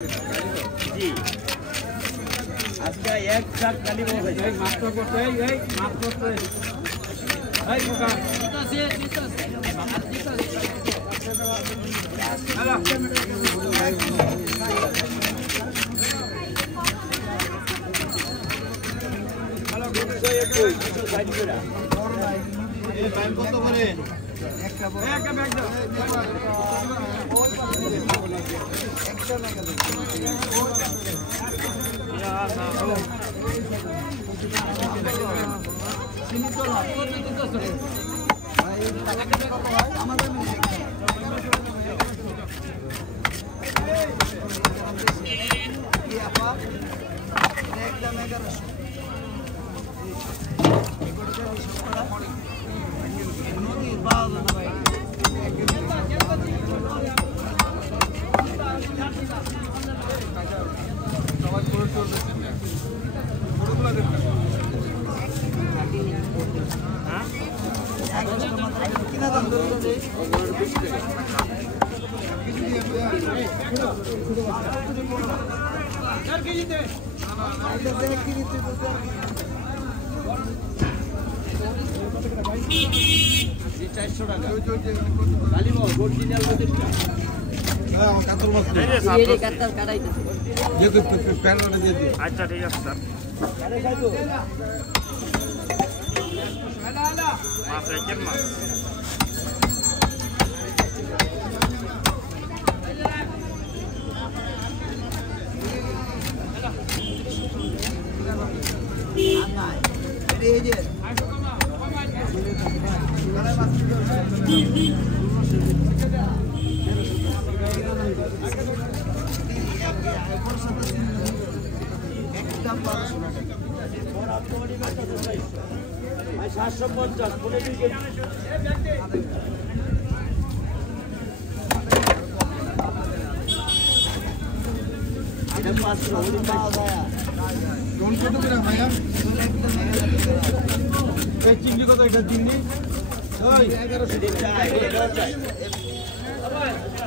জি আজকে এক চার কালি বলে এই মাত্র করতে এই মাত্র করতে এই কোকা দিতাছে হ্যালো হ্যালো গুড কই কিছু সাইড করে এই টাইম কত করে একটা ব্যাগ দাও আচ্ছা ঠিক আছে স্যার মাছ একের মাছ চিংড়ি কত এটা চিংড়ি 1100